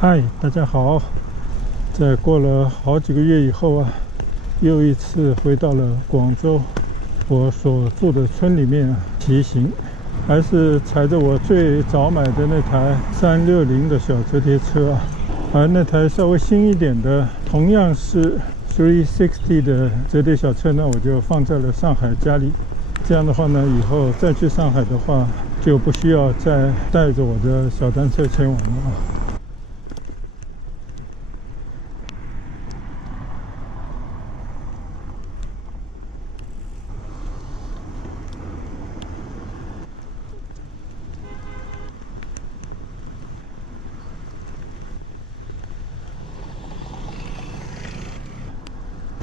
嗨，大家好！在过了好几个月以后啊，又一次回到了广州我所住的村里面骑行，还是踩着我最早买的那台360的小折叠车啊，而那台稍微新一点的，同样是360的折叠小车呢，我就放在了上海家里。这样的话呢，以后再去上海的话，就不需要再带着我的小单车前往了啊。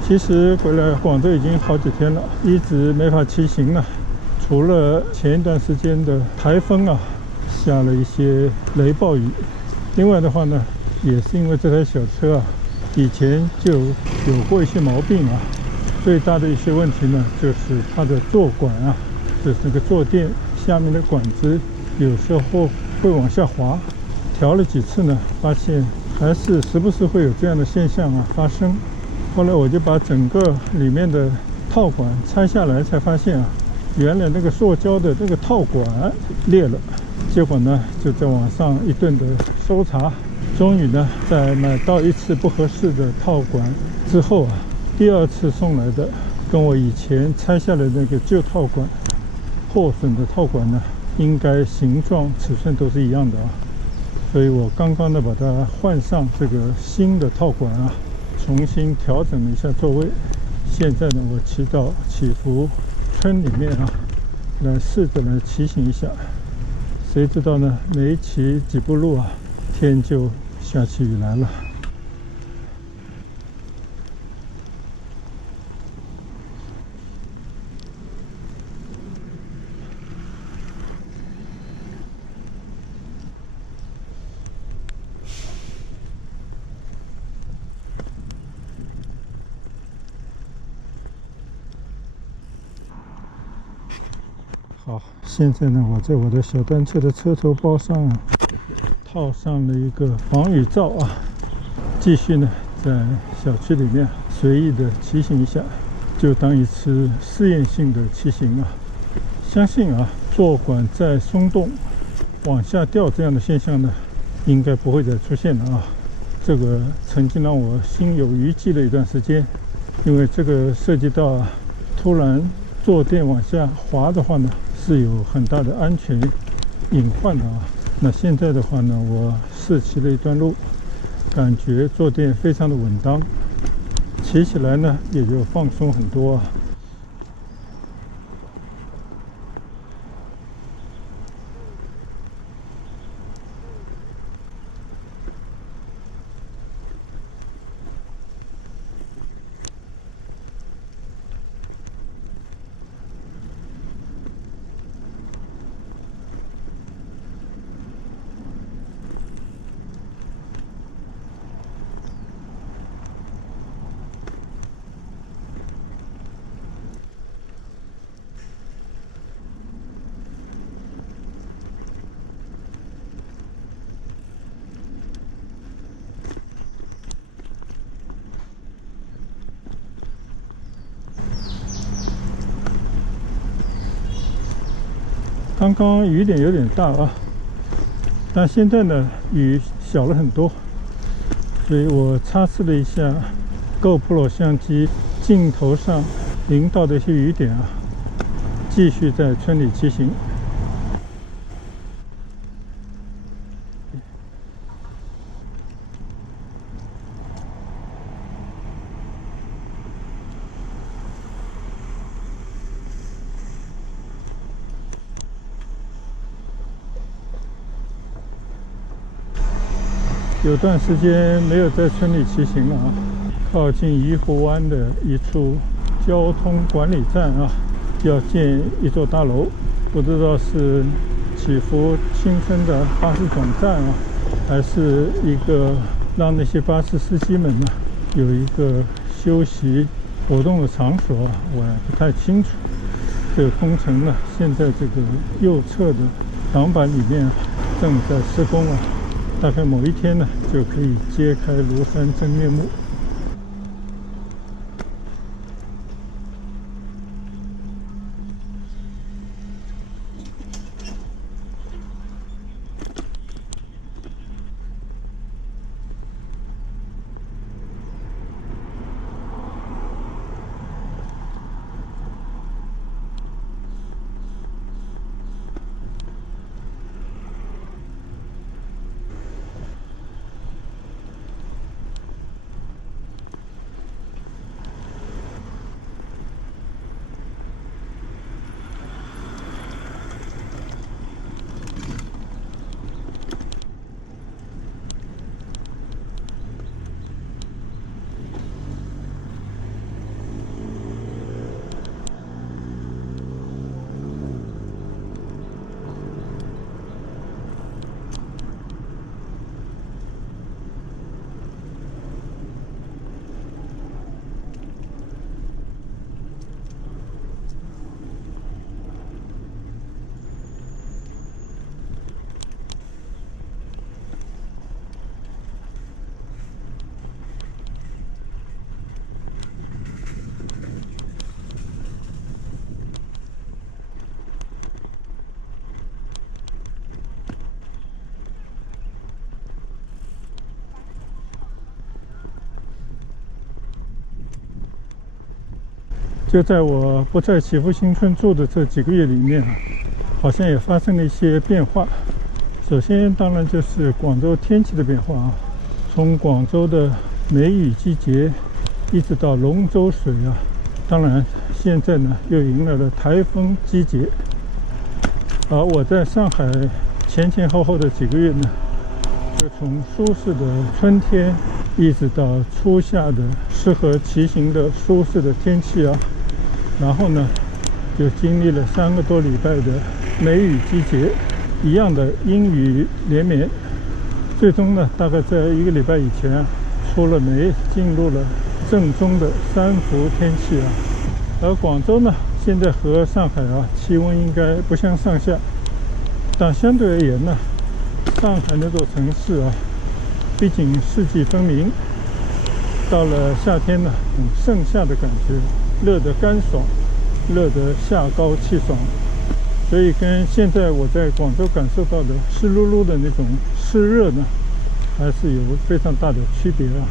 其实回来广州已经好几天了，一直没法骑行了。除了前一段时间的台风啊，下了一些雷暴雨。另外的话呢，也是因为这台小车啊，以前就有过一些毛病啊。最大的一些问题呢，就是它的坐管啊，就是那个坐垫下面的管子，有时候会往下滑。调了几次呢，发现还是时不时会有这样的现象啊发生。后来我就把整个里面的套管拆下来，才发现啊，原来那个塑胶的那个套管裂了。结果呢，就在网上一顿的搜查，终于呢，在买到一次不合适的套管之后啊，第二次送来的跟我以前拆下来的那个旧套管破损的套管呢，应该形状尺寸都是一样的啊。所以我刚刚呢把它换上这个新的套管啊，重新调整了一下座位。现在呢，我骑到祈福村里面啊，来试着来骑行一下。谁知道呢，没骑几步路啊，天就下起雨来了。好，现在呢，我在我的小单车的车头包上套上了一个防雨罩啊，继续呢在小区里面随意的骑行一下，就当一次试验性的骑行啊。相信啊，坐管再松动往下掉这样的现象呢，应该不会再出现了啊。这个曾经让我心有余悸了一段时间，因为这个涉及到啊，突然坐垫往下滑的话呢，是有很大的安全隐患的啊。那现在的话呢，我试骑了一段路，感觉坐垫非常的稳当，骑起来呢也就放松很多啊。刚刚雨点有点大啊，但现在呢雨小了很多，所以我擦拭了一下 GoPro 相机镜头上淋到的一些雨点啊，继续在村里骑行。有段时间没有在村里骑行了啊，靠近怡湖湾的一处交通管理站啊，要建一座大楼，不知道是祈福新村的巴士总站啊，还是一个让那些巴士司机们呢有一个休息活动的场所啊，我也不太清楚。这个工程呢，现在这个右侧的挡板里面正在施工啊。大概某一天呢，就可以揭开庐山真面目。就在我不在祈福新村住的这几个月里面啊，好像也发生了一些变化。首先，当然就是广州天气的变化啊，从广州的梅雨季节一直到龙舟水啊，当然现在呢又迎来了台风季节。而我在上海前前后后的几个月呢，就从舒适的春天一直到初夏的适合骑行的舒适的天气啊，然后呢就经历了3个多礼拜的梅雨季节，一样的阴雨连绵，最终呢大概在1个礼拜以前出了梅，进入了正宗的三伏天气啊。而广州呢现在和上海啊气温应该不相上下，但相对而言呢，上海那座城市啊，毕竟四季分明，到了夏天呢，盛夏的感觉，热得干爽，热得夏高气爽，所以跟现在我在广州感受到的湿漉漉的那种湿热呢，还是有非常大的区别啊。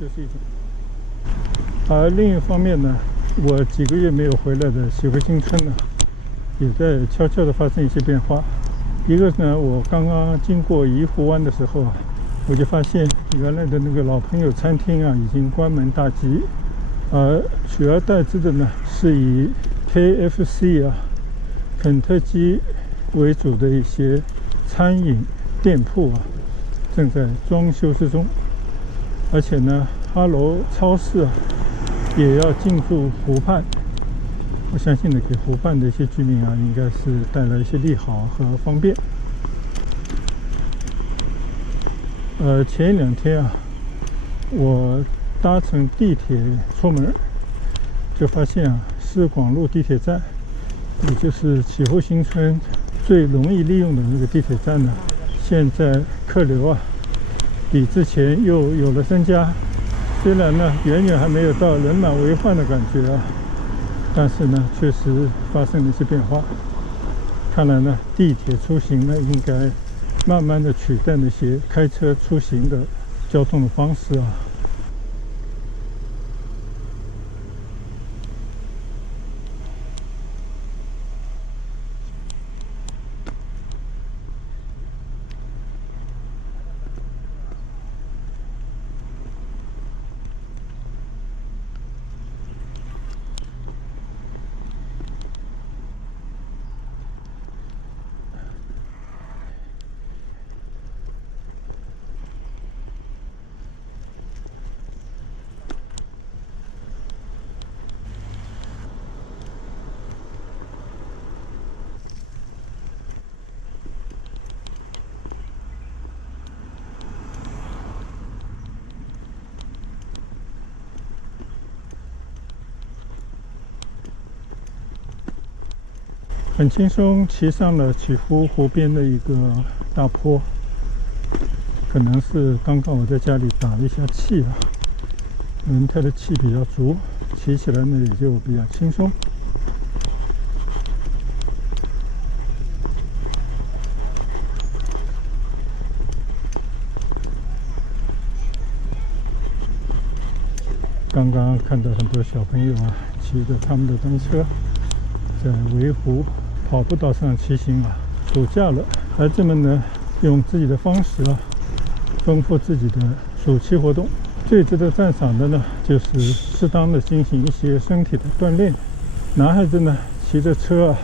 就是一种。而另一方面呢，我几个月没有回来的祈福新村呢，也在悄悄地发生一些变化。一个呢，我刚刚经过怡湖湾的时候啊，我就发现原来的那个老朋友餐厅啊已经关门大吉，而取而代之的呢是以 KFC 啊、肯特基为主的一些餐饮店铺啊正在装修之中。而且呢，哈罗超市啊也要进驻湖畔，我相信呢，给湖畔的一些居民啊，应该是带来一些利好和方便。前2天啊，我搭乘地铁出门，就发现啊，市广路地铁站，也就是祈福新村最容易利用的那个地铁站呢，现在客流啊比之前又有了增加。虽然呢远远还没有到人满为患的感觉啊，但是呢确实发生了一些变化。看来呢地铁出行呢应该慢慢的取代那些开车出行的交通的方式啊。很轻松骑上了起伏湖边的一个大坡，可能是刚刚我在家里打了一下气啊，轮胎的气比较足，骑起来呢也就比较轻松。刚刚看到很多小朋友啊，骑着他们的单车在围湖跑步道上骑行啊。暑假了，孩子们呢用自己的方式啊，丰富自己的暑期活动。最值得赞赏的呢，就是适当的进行一些身体的锻炼。男孩子呢骑着车啊，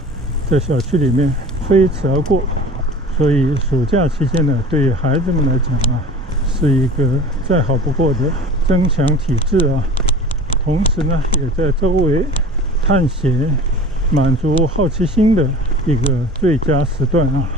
在小区里面飞驰而过，所以暑假期间呢，对于孩子们来讲啊，是一个再好不过的增强体质啊，同时呢，也在周围探险、满足好奇心的一个最佳时段啊。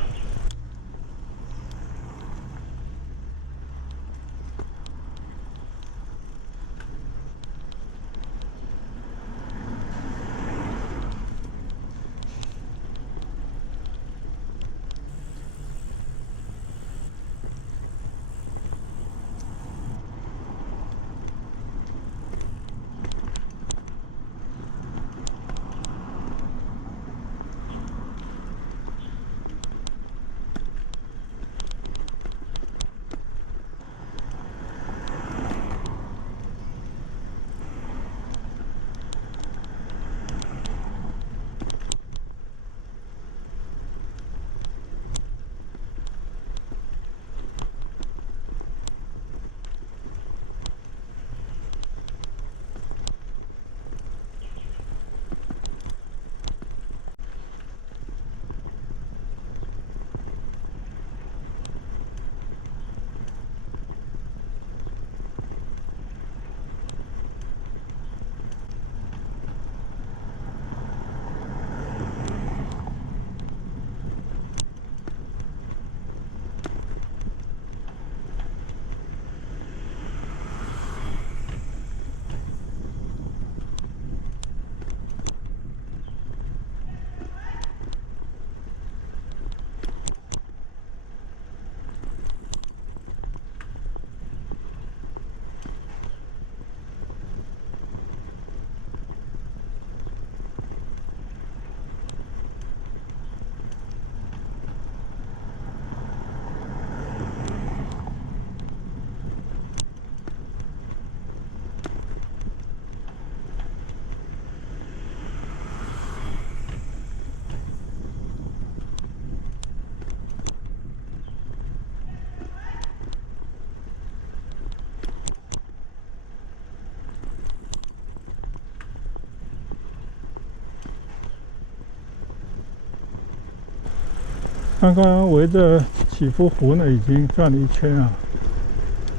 刚刚围着起伏湖呢，已经转了一圈啊。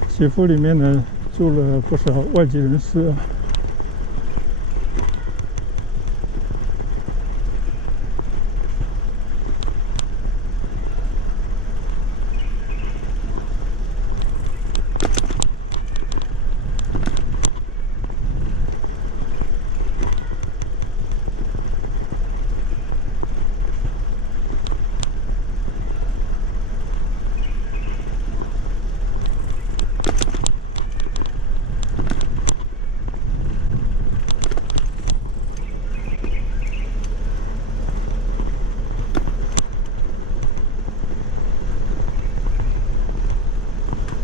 起伏里面呢，住了不少外籍人士啊。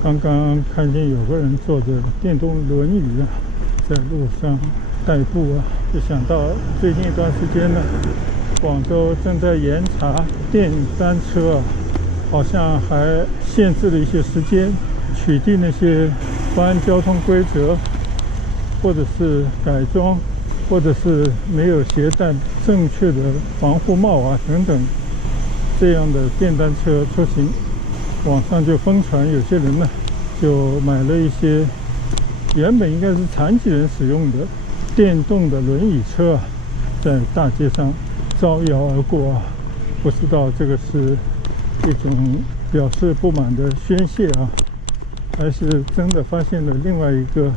刚刚看见有个人坐着电动轮椅啊，在路上代步啊，就想到最近一段时间呢，广州正在严查电单车啊，好像还限制了一些时间，取缔那些不按交通规则，或者是改装，或者是没有携带正确的防护帽啊等等这样的电单车出行。网上就疯传，有些人呢就买了一些原本应该是残疾人使用的电动的轮椅车啊，在大街上招摇而过啊。不知道这个是一种表示不满的宣泄啊，还是真的发现了另外一个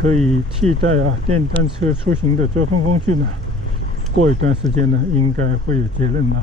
可以替代电单车出行的交通工具呢？过一段时间呢，应该会有结论了。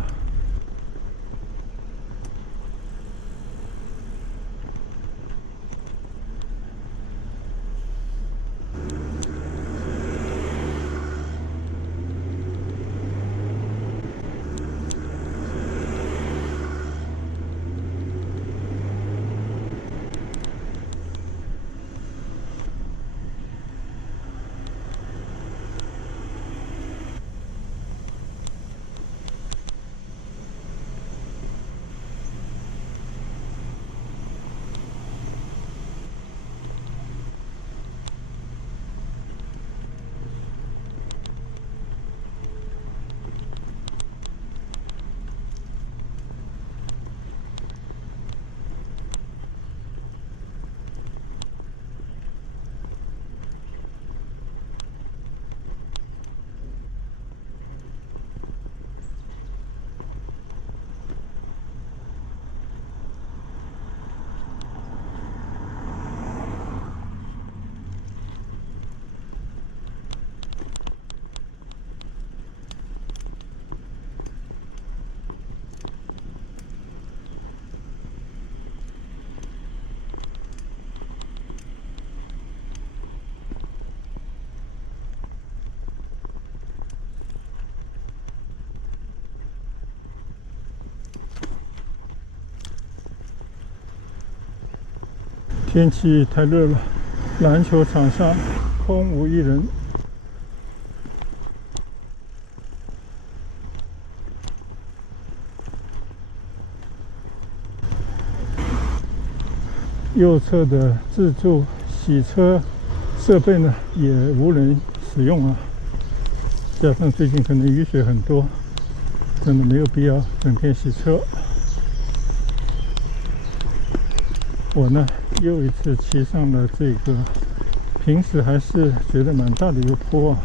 天气太热了，篮球场上空无一人。右侧的自助洗车设备呢也无人使用啊，加上最近可能雨水很多，真的没有必要整天洗车。我呢又一次骑上了这个平时还是觉得蛮大的一个坡啊。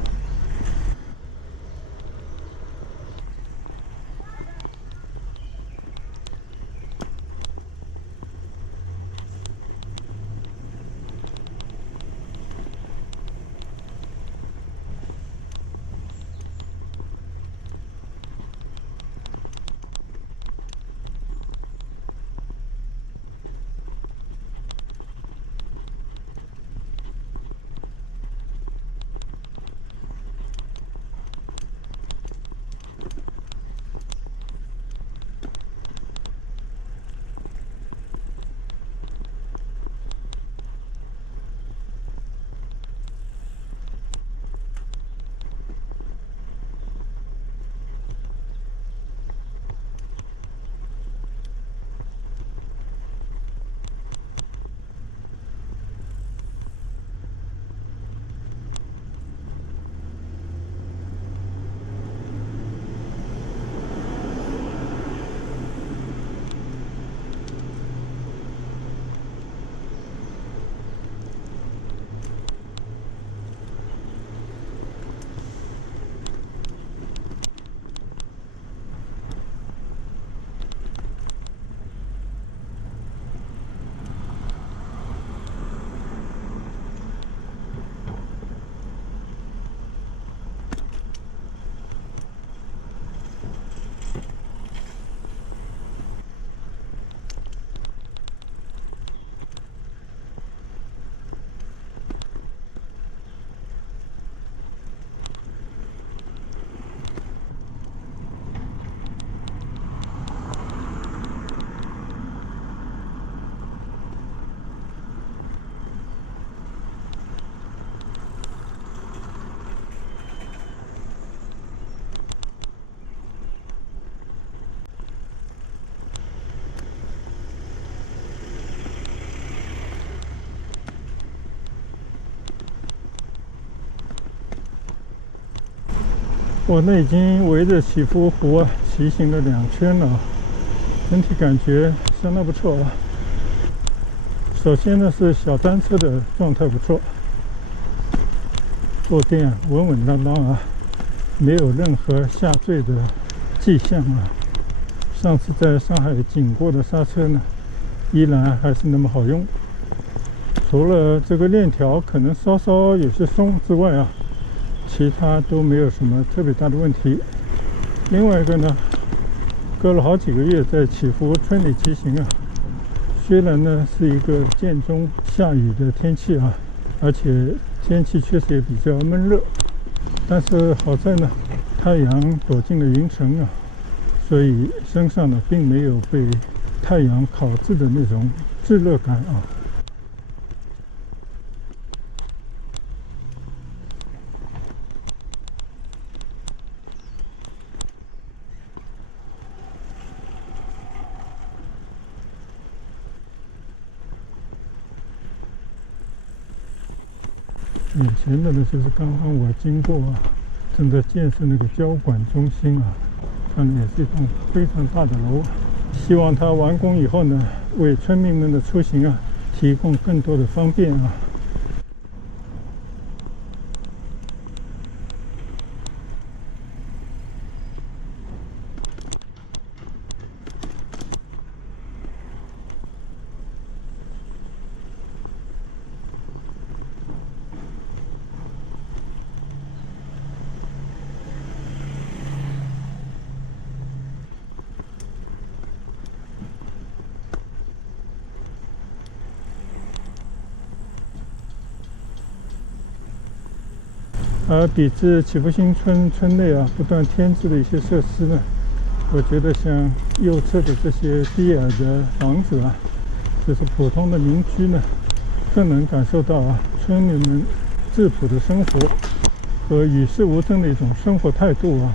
我呢已经围着祈福湖啊骑行了2圈了，整体感觉相当不错啊。首先呢是小单车的状态不错，坐垫稳稳当当啊，没有任何下坠的迹象啊。上次在上海紧过的刹车呢，依然还是那么好用。除了这个链条可能稍稍有些松之外啊，其他都没有什么特别大的问题。另外一个呢，隔了好几个月在祈福村里骑行啊，虽然呢是一个间中下雨的天气啊，而且天气确实也比较闷热，但是好在呢太阳躲进了云层啊，所以身上呢并没有被太阳烤制的那种炙热感啊。眼前的呢，就是刚刚我经过正在建设那个交管中心啊，看来也是一栋非常大的楼。希望它完工以后呢，为村民们的出行啊提供更多的方便啊。而比之祈福新村村内啊不断添置的一些设施呢，我觉得像右侧的这些低矮的房子啊，就是普通的民居呢，更能感受到村民们质朴的生活和与世无争的一种生活态度啊。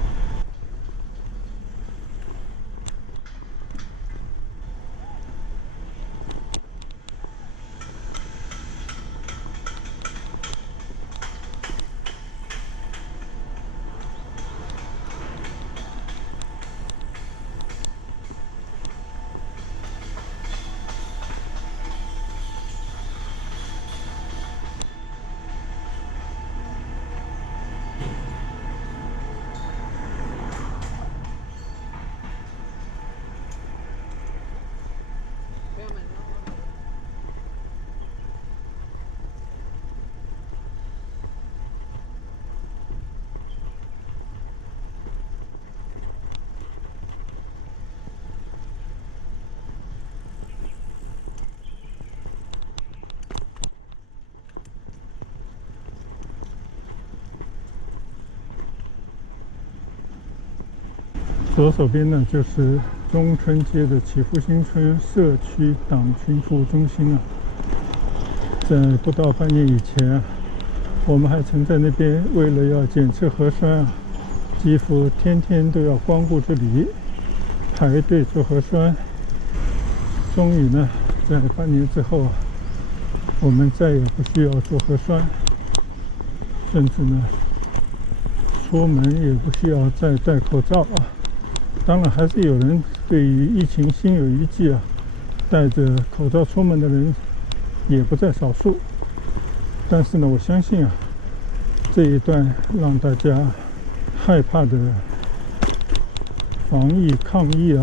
左手边呢，就是中村街的祈福新村社区党群服务中心啊。在不到半年以前我们还曾在那边为了要检测核酸几乎天天都要光顾这里排队做核酸。终于呢，在半年之后我们再也不需要做核酸，甚至呢，出门也不需要再戴口罩当然，还是有人对于疫情心有余悸戴着口罩出门的人也不在少数。但是呢，我相信这一段让大家害怕的防疫抗疫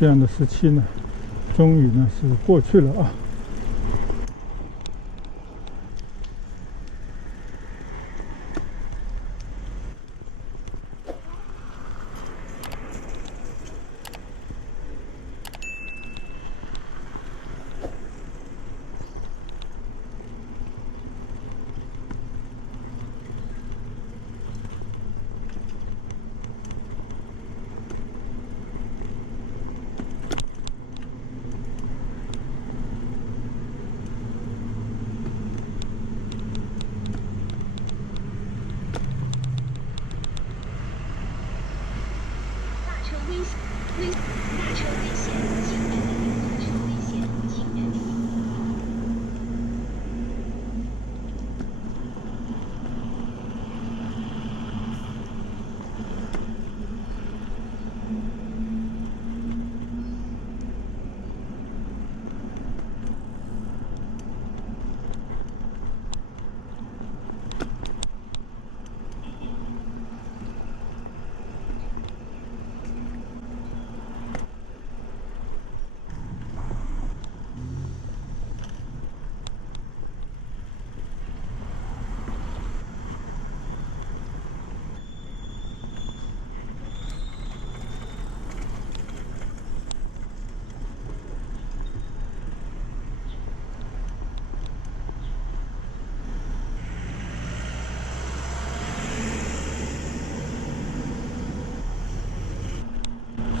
这样的时期呢，终于呢是过去了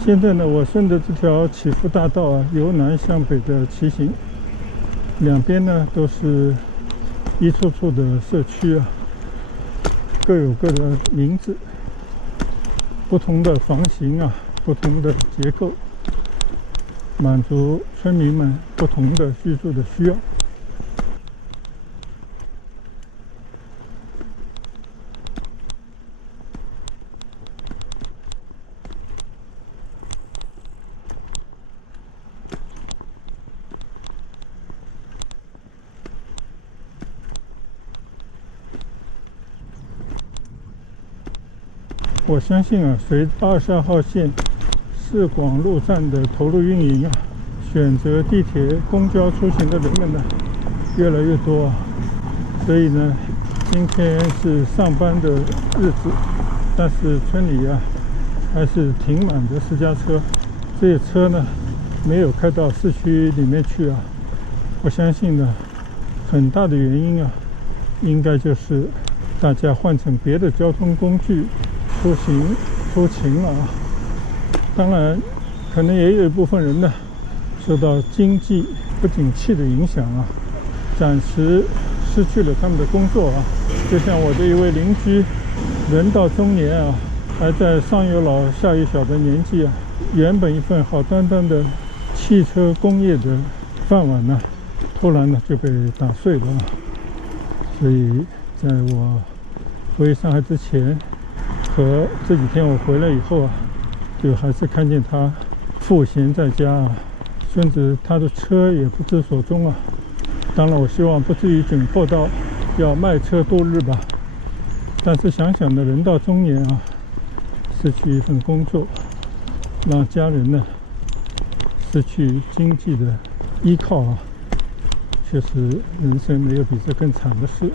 现在呢，我顺着这条起伏大道啊，由南向北的骑行，两边呢都是一处处的社区啊，各有各的名字，不同的房型啊，不同的结构，满足村民们不同的居住的需要。我相信啊，随22号线市广路站的投入运营啊，选择地铁、公交出行的人们呢越来越多啊。所以呢，今天是上班的日子，但是村里啊还是停满着私家车。这些车呢没有开到市区里面去啊。我相信呢，很大的原因啊，应该就是大家换成别的交通工具出勤了啊。当然，可能也有一部分人呢受到经济不景气的影响啊，暂时失去了他们的工作啊。就像我的一位邻居，人到中年啊，还在上有老下有小的年纪啊，原本一份好端端的汽车工业的饭碗呢，突然呢就被打碎了啊。所以在我回上海之前和这几天我回来以后啊，就还是看见他赋闲在家啊，甚至他的车也不知所踪啊。当然我希望不至于窘迫到要卖车度日吧，但是想想呢，人到中年啊，失去一份工作，让家人呢失去经济的依靠啊，确实人生没有比这更惨的事。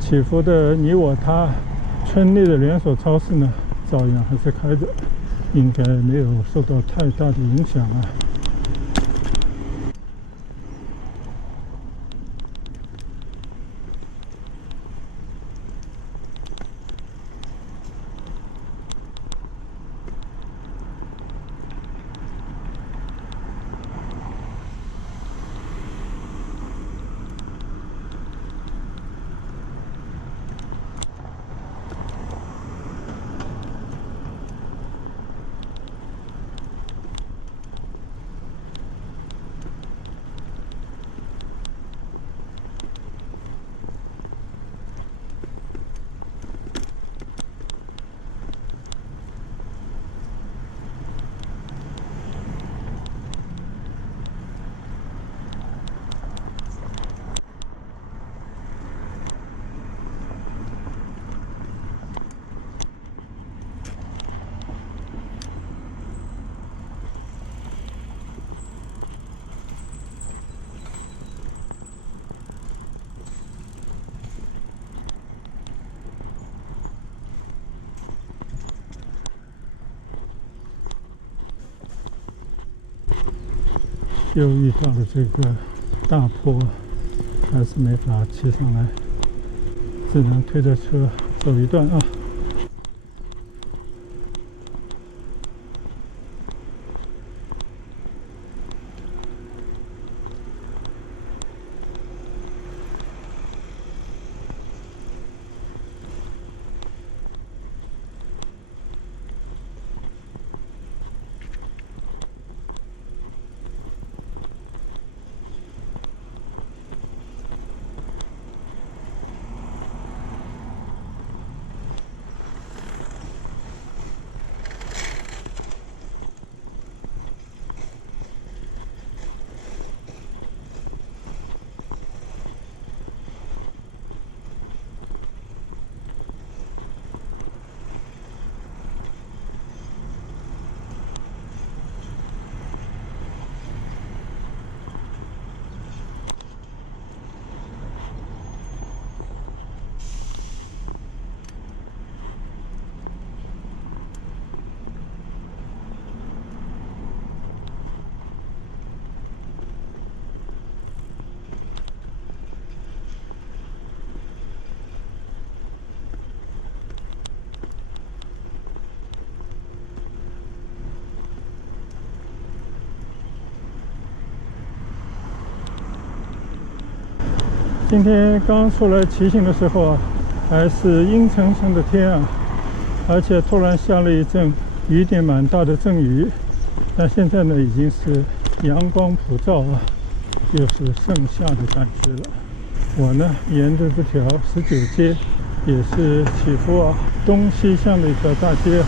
起伏的你我他，村内的连锁超市呢，照样还是开着，应该没有受到太大的影响啊。又遇到了这个大坡，还是没法骑上来，只能推着车走一段啊。今天刚出来骑行的时候啊，还是阴沉沉的天啊，而且突然下了一阵雨点蛮大的阵雨。但现在呢，已经是阳光普照啊，又是盛夏的感觉了。我呢，沿着这条19街，也是起伏啊东西向的一条大街，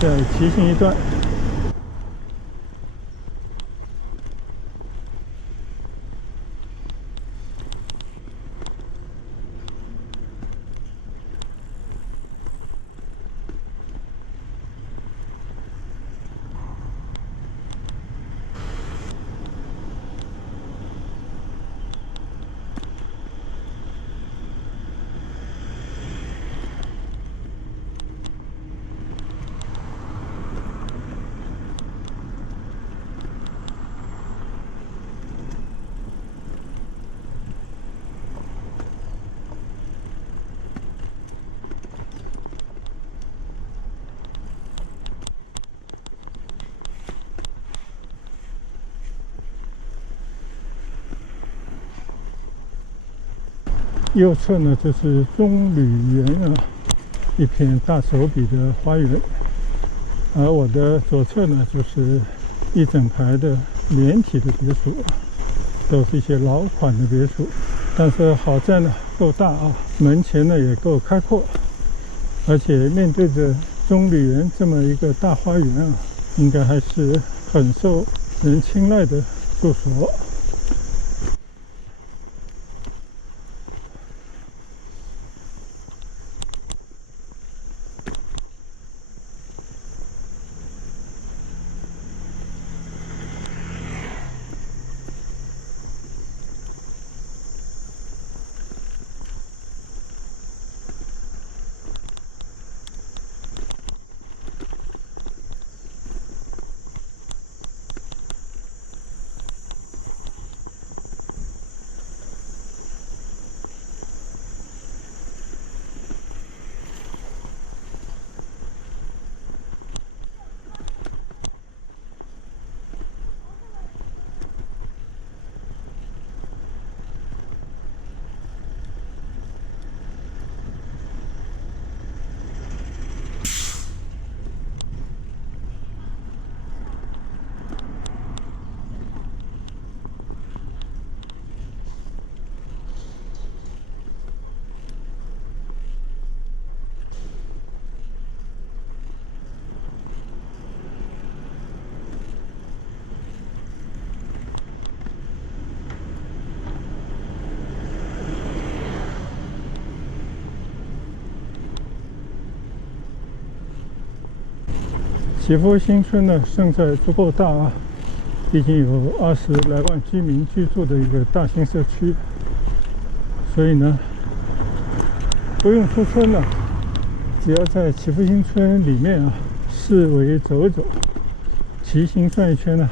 再骑行一段。右侧呢就是棕榈园啊，一片大手笔的花园，而我的左侧呢就是一整排的连体的别墅，都是一些老款的别墅，但是好在呢够大啊，门前呢也够开阔，而且面对着棕榈园这么一个大花园啊，应该还是很受人青睐的住所。祈福新村呢，胜在足够大啊，毕竟有20来万居民居住的一个大型社区，所以呢，不用出村了，只要在祈福新村里面啊，四围走一走，骑行转一圈呢，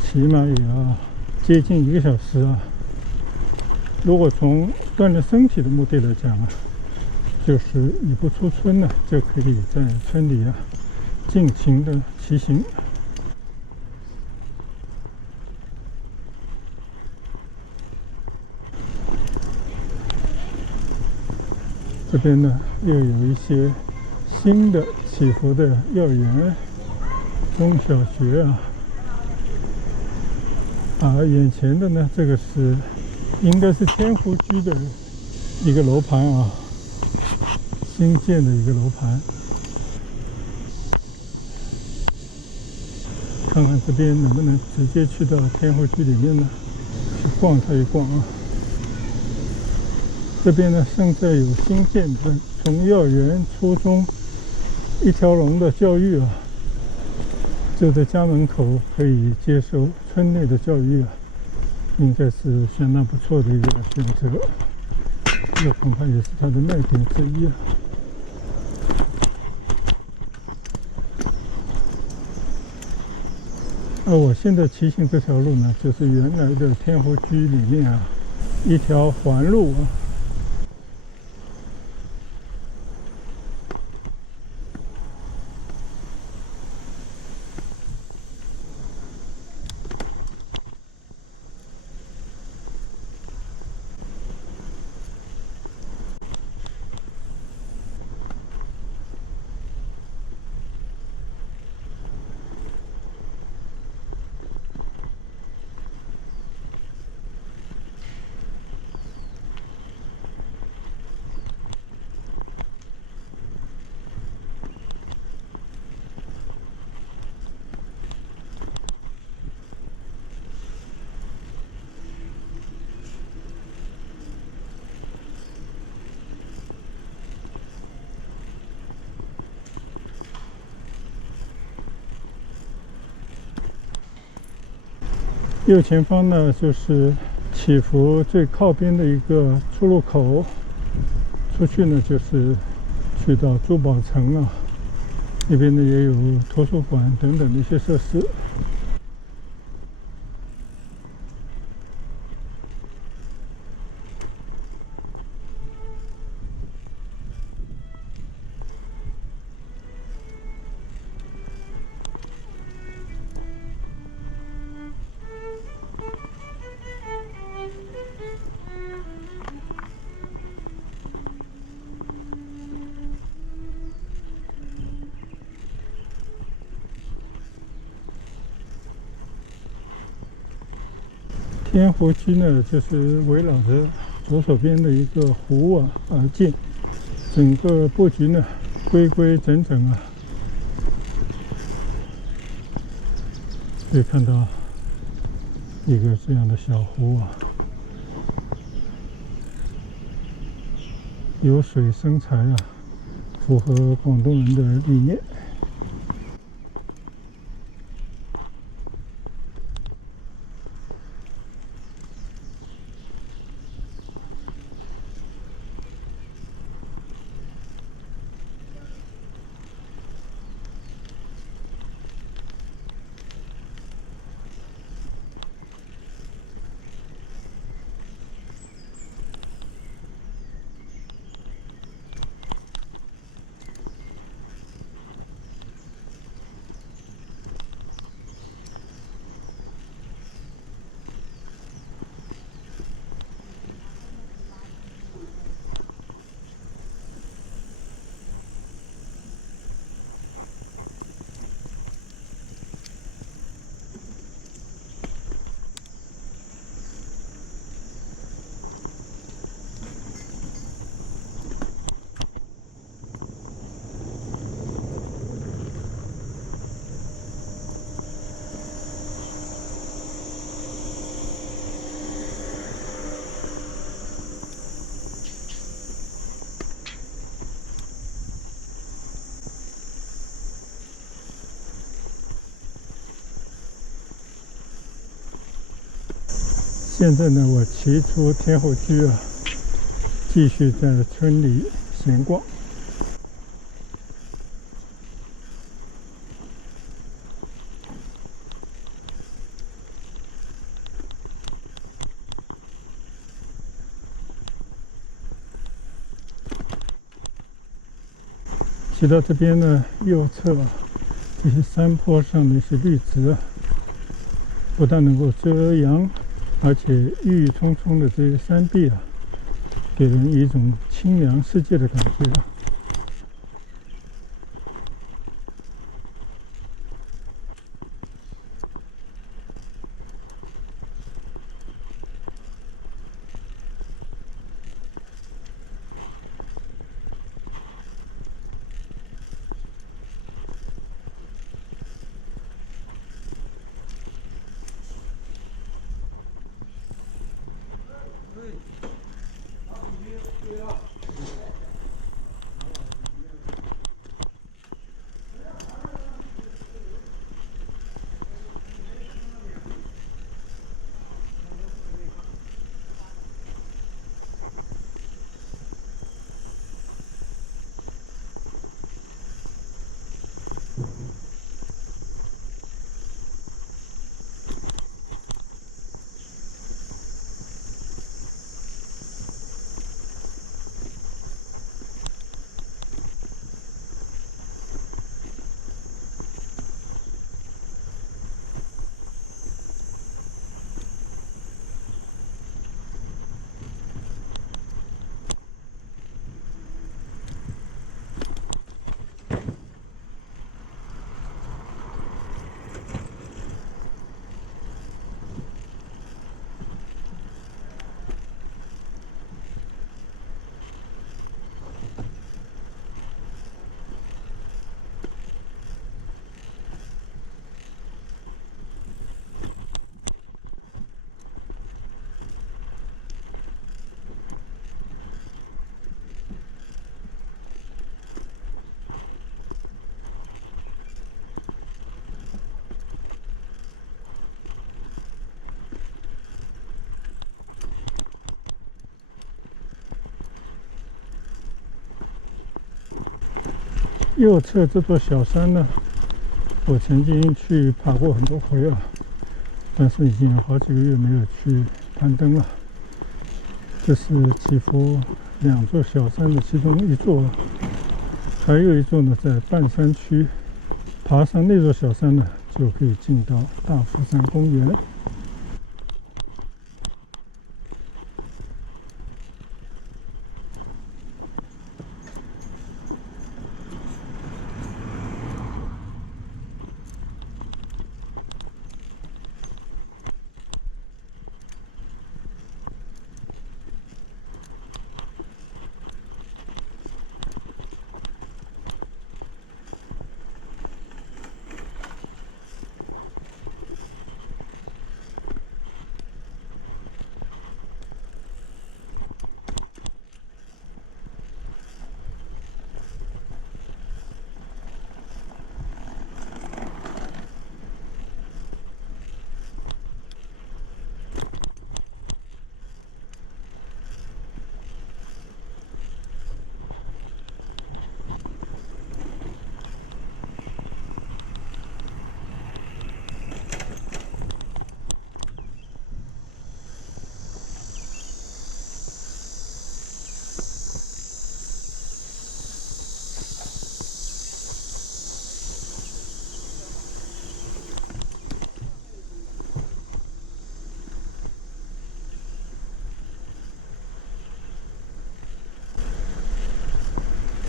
起码也要接近1个小时啊。如果从锻炼身体的目的来讲啊，就是你不出村呢，就可以在村里啊尽情的骑行。这边呢又有一些新的祈福的幼儿园、中小学啊。而眼前的呢，这个是应该是天湖居的一个楼盘啊，新建的一个楼盘。看看这边能不能直接去到天湖居里面呢，去逛它一逛啊。这边呢，现在有新建的从幼儿园、初中一条龙的教育啊，就在家门口可以接受村内的教育啊，应该是相当不错的一个选择，这恐怕也是它的卖点之一啊。而我现在骑行这条路呢，就是原来的天湖居里面啊一条环路啊。右前方呢就是祈福最靠边的一个出入口，出去呢就是去到珠宝城啊，那边呢也有图书馆等等的一些设施。天湖区呢，就是围绕着左手边的一个湖啊而建，整个布局呢规规整整啊，可以看到一个这样的小湖啊，有水生财啊，符合广东人的理念。现在呢，我骑出天后居啊，继续在村里闲逛。骑到这边呢，右侧啊，这些山坡上的一些绿植啊，不但能够遮阳，而且郁郁葱葱的这些山壁啊，给人一种清凉世界的感觉啊。右侧这座小山呢，我曾经去爬过很多回啊，但是已经有好几个月没有去攀登了。这是起伏2座小山的其中一座，还有一座呢在半山区。爬上那座小山呢，就可以进到大福山公园。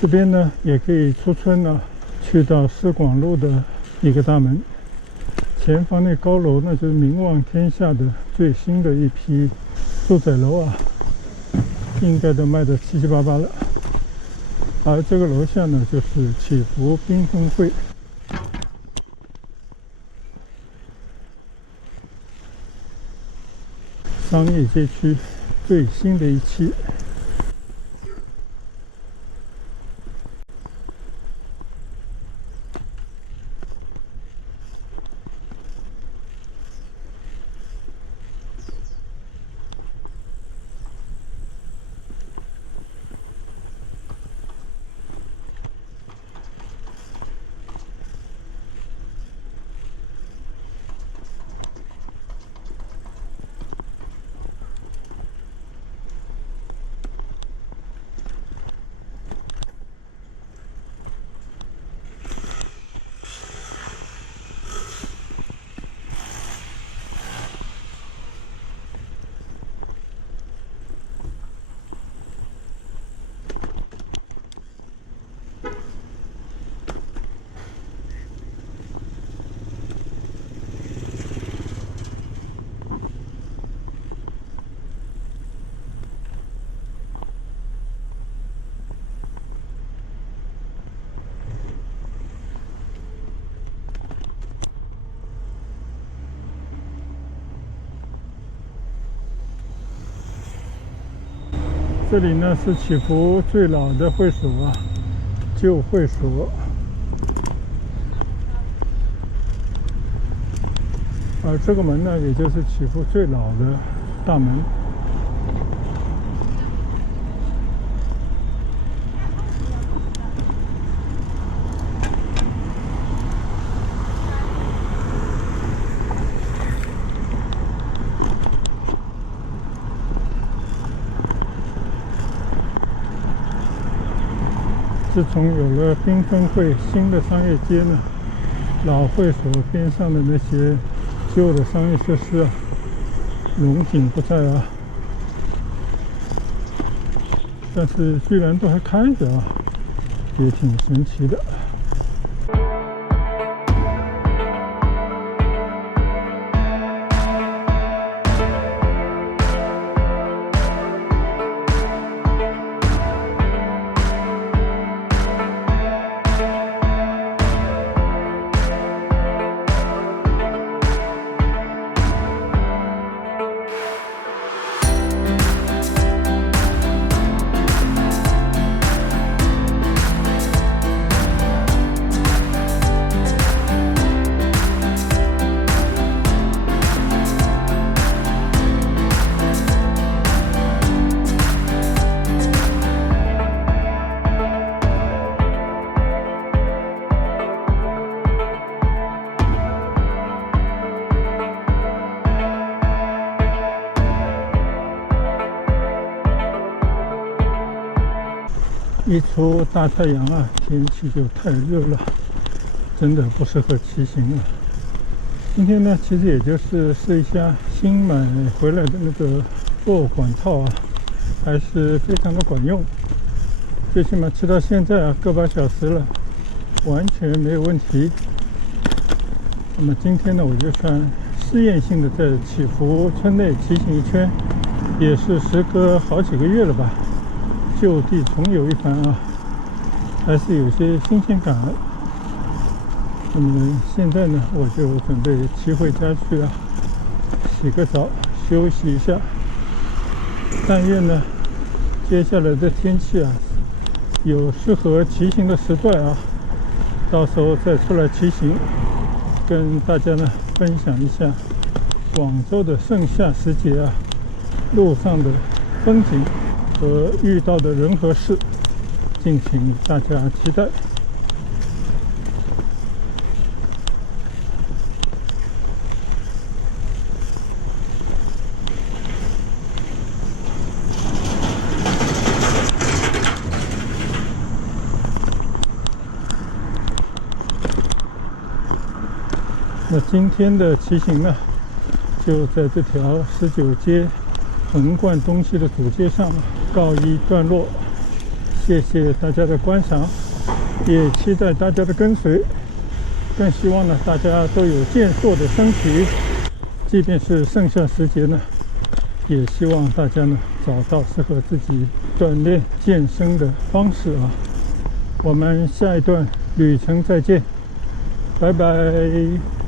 这边呢也可以出村了，去到市广路的一个大门。前方那高楼那就是名望天下的最新的一批住宅楼啊，应该都卖得七七八八了。而这个楼下呢就是祈福缤纷汇商业街区最新的一期。这里呢是祈福最老的会所啊，旧会所。而这个门呢，也就是祈福最老的大门。自从有了缤纷汇新的商业街呢，老会所边上的那些旧的商业设施啊，龙井不在啊，但是居然都还开着啊，也挺神奇的。一出大太阳啊，天气就太热了，真的不适合骑行了。今天呢，其实也就是试一下新买回来的那个坐管套啊，还是非常的管用。最起码骑到现在啊，个把小时了，完全没有问题。那么今天呢，我就算试验性的在祈福村内骑行一圈，也是时隔好几个月了吧，就地重游一番啊，还是有些新鲜感。那么现在呢，我就准备骑回家去啊，洗个澡，休息一下。但愿呢，接下来的天气啊，有适合骑行的时段啊，到时候再出来骑行，跟大家呢分享一下广州的盛夏时节啊，路上的风景和遇到的人和事，敬请大家期待。那今天的骑行呢，就在这条19街横贯东西的主街上告一段落。谢谢大家的观赏，也期待大家的跟随。更希望呢，大家都有健硕的身体，即便是盛夏时节呢，也希望大家呢找到适合自己锻炼健身的方式啊。我们下一段旅程再见，拜拜。